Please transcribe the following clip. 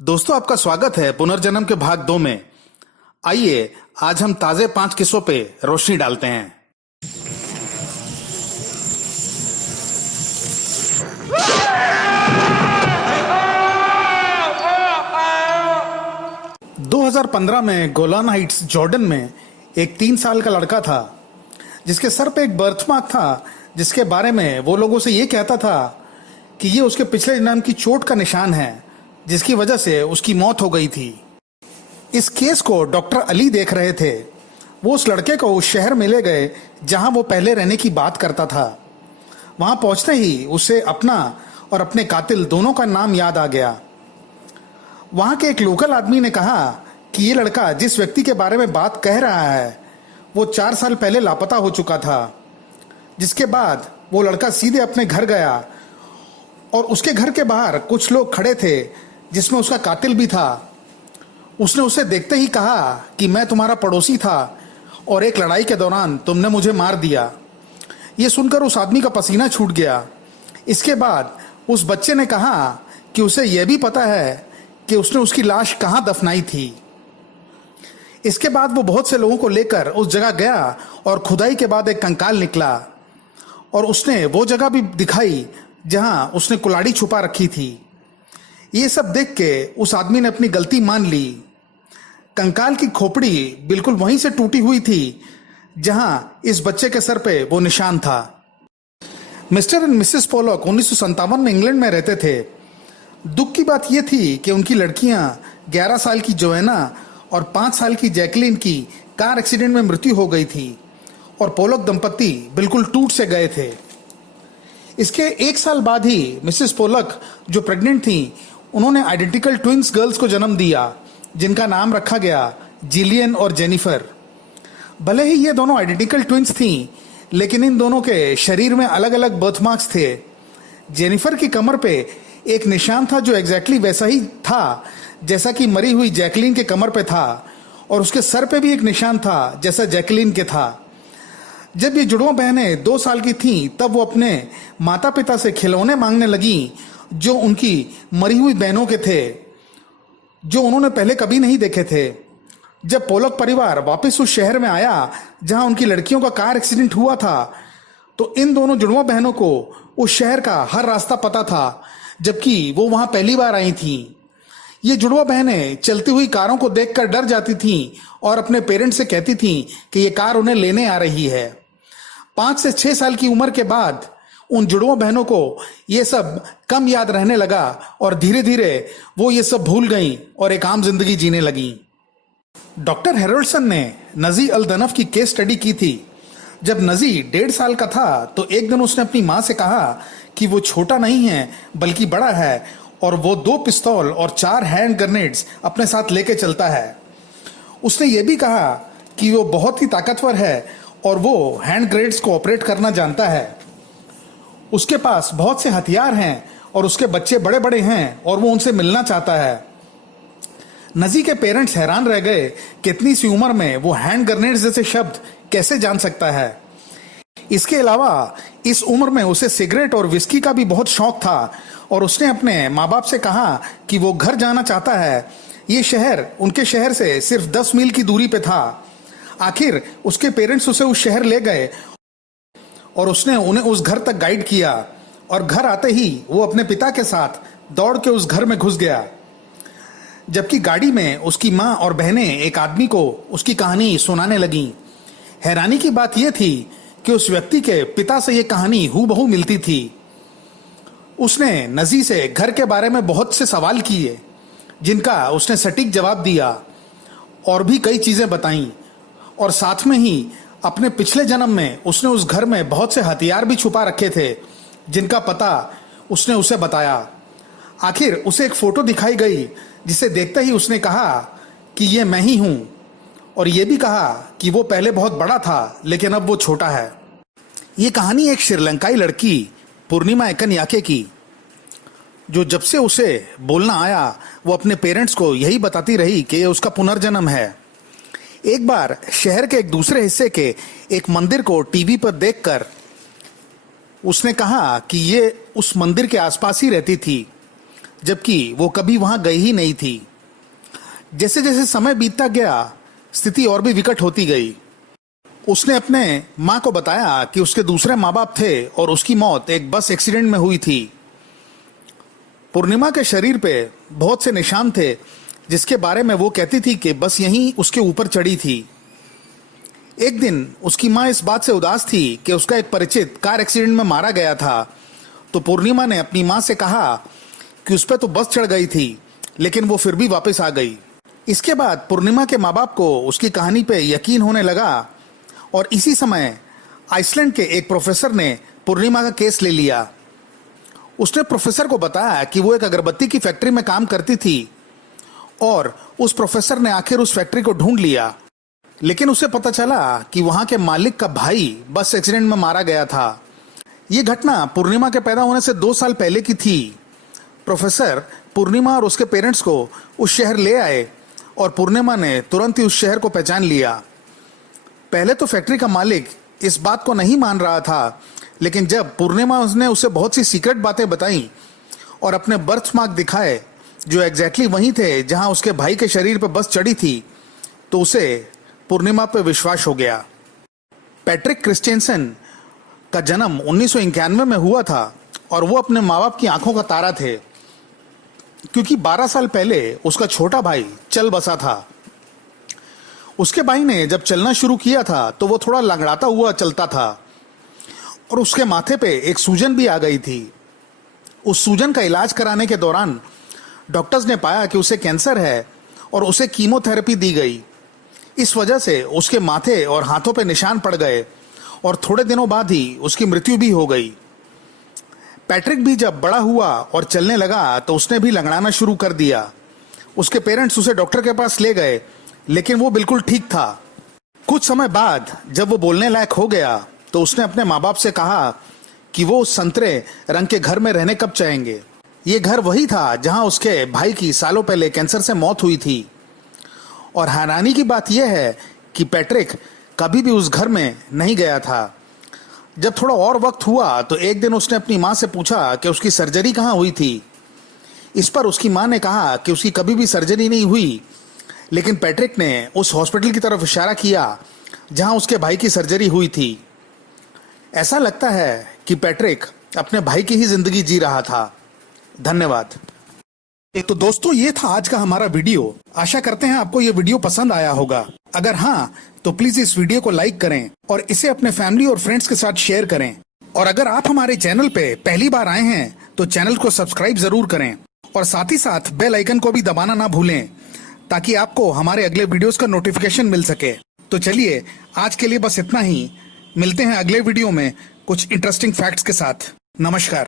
दोस्तों, आपका स्वागत है पुनर्जन्म के भाग 2 में। आइए आज हम ताजे 5 किस्सों पे रोशनी डालते हैं। 2015 में गोलान हाइट्स जॉर्डन में एक 3 साल का लड़का था जिसके सर पे एक बर्थमार्क था, जिसके बारे में वो लोगों से ये कहता था कि ये उसके पिछले जन्म की चोट का निशान है, जिसकी वजह से उसकी मौत हो गई थी। इस केस को डॉक्टर अली देख रहे थे। वो उस लड़के को उस शहर में ले गए जहां वो पहले रहने की बात करता था। वहां पहुंचते ही उसे अपना और अपने कातिल दोनों का नाम याद आ गया। वहां के एक लोकल आदमी ने कहा कि ये लड़का जिस व्यक्ति के बारे में बात कह रहा है वो 4 साल पहले लापता हो चुका था। जिसके बाद वो लड़का सीधे अपने घर गया और उसके घर के बाहर कुछ लोग खड़े थे जिसमें उसका कातिल भी था। उसने उसे देखते ही कहा कि मैं तुम्हारा पड़ोसी था और एक लड़ाई के दौरान तुमने मुझे मार दिया। ये सुनकर उस आदमी का पसीना छूट गया। इसके बाद उस बच्चे ने कहा कि उसे यह भी पता है कि उसने उसकी लाश कहाँ दफनाई थी। इसके बाद वो बहुत से लोगों को लेकर उस जगह गया और खुदाई के बाद एक कंकाल निकला और उसने वो जगह भी दिखाई जहां उसने कुल्हाड़ी छुपा रखी थी। ये सब देख के उस आदमी ने अपनी गलती मान ली। कंकाल की खोपड़ी बिल्कुल वहीं से टूटी हुई थी जहां इस बच्चे के सर पे वो निशान था। मिस्टर एंड मिसेस पोलॉक 1957 में इंग्लैंड में रहते थे। दुख की बात यह थी कि उनकी लड़कियां 11 साल की जोएना और 5 साल की जैकलिन की कार एक्सीडेंट में मृत्यु हो गई थी और पोलॉक दंपत्ति बिल्कुल टूट से गए थे। इसके 1 साल बाद ही मिसेस पोलॉक जो प्रेग्नेंट थी, उन्होंने आइडेंटिकल ट्विंस गर्ल्स को जन्म दिया जिनका नाम रखा गया जिलियन और जेनिफर। भले ही ये दोनों आइडेंटिकल ट्विंस थीं, लेकिन इन दोनों के शरीर में अलग अलग बर्थमार्क्स थे। जेनिफर की कमर पे एक निशान था जो एग्जैक्टली वैसा ही था जैसा कि मरी हुई जैकलिन के कमर पे था, और उसके सर पे भी एक निशान था जैसा जैकलिन के था। जब ये जुड़वा बहनें 2 साल की थीं, तब वो अपने माता पिता से खिलौने मांगने लगीं जो उनकी मरी हुई बहनों के थे, जो उन्होंने पहले कभी नहीं देखे थे। जब पोलॉक परिवार वापस उस शहर में आया जहां उनकी लड़कियों का कार एक्सीडेंट हुआ था, तो इन दोनों जुड़वा बहनों को उस शहर का हर रास्ता पता था, जबकि वो वहां पहली बार आई थीं। ये जुड़वा बहनें चलती हुई कारों को देखकर डर जाती थीं और अपने पेरेंट्स से कहती थीं कि ये कार उन्हें लेने आ रही है। 5 से 6 साल की उम्र के बाद उन जुड़वा बहनों को ये सब कम याद रहने लगा और धीरे धीरे वो ये सब भूल गईं और एक आम जिंदगी जीने लगीं। डॉक्टर हेरोल्डसन ने नजी अल दनफ की केस स्टडी की थी। जब नजी 1.5 साल का था तो एक दिन उसने अपनी माँ से कहा कि वो छोटा नहीं है बल्कि बड़ा है और वो 2 पिस्तौल और 4 हैंड ग्रेनेड्स अपने साथ लेके चलता है। उसने ये भी कहा कि वो बहुत ही ताकतवर है और वो हैंड ग्रेनेड्स को ऑपरेट करना जानता है। उसके पास बहुत से हथियार हैं और उसके बच्चे बड़े बड़े हैं और वो उनसे मिलना चाहता है। नजी के पेरेंट्स हैरान रह गए कि इतनी सी उम्र में वो हैंड ग्रेनेड्स जैसे शब्द कैसे जान सकता है। इसके अलावा इस उम्र में उसे सिगरेट और विस्की का भी बहुत शौक था और उसने अपने माँ बाप से कहा कि वो घर जाना चाहता है। ये शहर उनके शहर से सिर्फ 10 मील की दूरी पे था। आखिर उसके पेरेंट्स उसे उस शहर ले गए और उसने उन्हें उस घर तक गाइड किया और घर आते ही वो अपने पिता के साथ दौड़ के उस घर में घुस गया। जबकि गाड़ी में उसकी माँ और बहनें एक आदमी को उसकी कहानी सुनाने लगीं। हैरानी की बात यह थी कि उस व्यक्ति के पिता से ये कहानी हूबहू मिलती थी। उसने नजी से घर के बारे में बहुत से सवाल किए जिनका उसने सटीक जवाब दिया और भी कई चीज़ें बताईं, और साथ में ही अपने पिछले जन्म में उसने उस घर में बहुत से हथियार भी छुपा रखे थे जिनका पता उसने उसे बताया। आखिर उसे एक फ़ोटो दिखाई गई जिसे देखते ही उसने कहा कि ये मैं ही हूँ, और ये भी कहा कि वो पहले बहुत बड़ा था लेकिन अब वो छोटा है। ये कहानी एक श्रीलंकाई लड़की पूर्णिमा एकनयाके की, जो जब से उसे बोलना आया वो अपने पेरेंट्स को यही बताती रही कि ये उसका पुनर्जन्म है। एक बार शहर के एक दूसरे हिस्से के एक मंदिर को टीवी पर देखकर उसने कहा कि ये उस मंदिर के आसपास ही रहती थी। जबकि वो कभी वहां गई ही नहीं थी। जैसे जैसे समय बीतता गया, स्थिति और भी विकट होती गई। उसने अपने माँ को बताया कि उसके दूसरे माँ बाप थे और उसकी मौत एक बस एक्सीडेंट में हुई थी। पूर्णिमा के शरीर पे बहुत से निशान थे जिसके बारे में वो कहती थी कि बस यहीं उसके ऊपर चढ़ी थी। एक दिन उसकी माँ इस बात से उदास थी कि उसका एक परिचित कार एक्सीडेंट में मारा गया था, तो पूर्णिमा ने अपनी माँ से कहा कि उस पर तो बस चढ़ गई थी, लेकिन वो फिर भी वापस आ गई। इसके बाद पूर्णिमा के माँ बाप को उसकी कहानी पे यकीन होने लगा और इसी समय आइसलैंड के एक प्रोफेसर ने पूर्णिमा का केस ले लिया। उसने प्रोफेसर को बताया कि वो एक अगरबत्ती की फैक्ट्री में काम करती थी और उस प्रोफेसर ने आखिर उस फैक्ट्री को ढूंढ लिया, लेकिन उसे पता चला कि वहां के मालिक का भाई बस एक्सीडेंट में मारा गया था। ये घटना पूर्णिमा के पैदा होने से 2 साल पहले की थी। प्रोफेसर पूर्णिमा और उसके पेरेंट्स को उस शहर ले आए और पूर्णिमा ने तुरंत ही उस शहर को पहचान लिया। पहले तो फैक्ट्री का मालिक इस बात को नहीं मान रहा था, लेकिन जब पूर्णिमा उसने उसे बहुत सी सीक्रेट बातें बताई और अपने बर्थ मार्क दिखाए जो एग्जैक्टली वहीं थे जहां उसके भाई के शरीर पर बस चढ़ी थी, तो उसे पूर्णिमा पर विश्वास हो गया। पैट्रिक क्रिस्टियनसन का जन्म 1991 में हुआ था और वो अपने माँ बाप की आंखों का तारा थे, क्योंकि 12 साल पहले उसका छोटा भाई चल बसा था। उसके भाई ने जब चलना शुरू किया था तो वो थोड़ा लंगड़ाता हुआ चलता था और उसके माथे पे एक सूजन भी आ गई थी। उस सूजन का इलाज कराने के दौरान डॉक्टर्स ने पाया कि उसे कैंसर है और उसे कीमोथेरेपी दी गई। इस वजह से उसके माथे और हाथों पे निशान पड़ गए और थोड़े दिनों बाद ही उसकी मृत्यु भी हो गई। पैट्रिक भी जब बड़ा हुआ और चलने लगा तो उसने भी लंगड़ाना शुरू कर दिया। उसके पेरेंट्स उसे डॉक्टर के पास ले गए, लेकिन वो बिल्कुल ठीक था। कुछ समय बाद जब वो बोलने लायक हो गया तो उसने अपने माँ बाप से कहा कि वो उस संतरे रंग के घर में रहने कब चाहेंगे। ये घर वही था जहां उसके भाई की सालों पहले कैंसर से मौत हुई थी। और हैरानी की बात यह है कि पैट्रिक कभी भी उस घर में नहीं गया था। जब थोड़ा और वक्त हुआ तो एक दिन उसने अपनी माँ से पूछा कि उसकी सर्जरी कहाँ हुई थी। इस पर उसकी माँ ने कहा कि उसकी कभी भी सर्जरी नहीं हुई, लेकिन पैट्रिक ने उस हॉस्पिटल की तरफ इशारा किया जहां उसके भाई की सर्जरी हुई थी। ऐसा लगता है कि पैट्रिक अपने भाई की ही जिंदगी जी रहा था। धन्यवाद। तो दोस्तों, ये था आज का हमारा वीडियो। आशा करते हैं आपको ये वीडियो पसंद आया होगा। अगर हाँ, तो प्लीज इस वीडियो को लाइक करें और इसे अपने फैमिली और फ्रेंड्स के साथ शेयर करें। और अगर आप हमारे चैनल पे पहली बार आए हैं तो चैनल को सब्सक्राइब जरूर करें और साथ ही साथ बेल आइकन को भी दबाना ना भूलें, ताकि आपको हमारे अगले वीडियोस का नोटिफिकेशन मिल सके। तो चलिए, आज के लिए बस इतना ही। मिलते हैं अगले वीडियो में कुछ इंटरेस्टिंग फैक्ट्स के साथ। नमस्कार।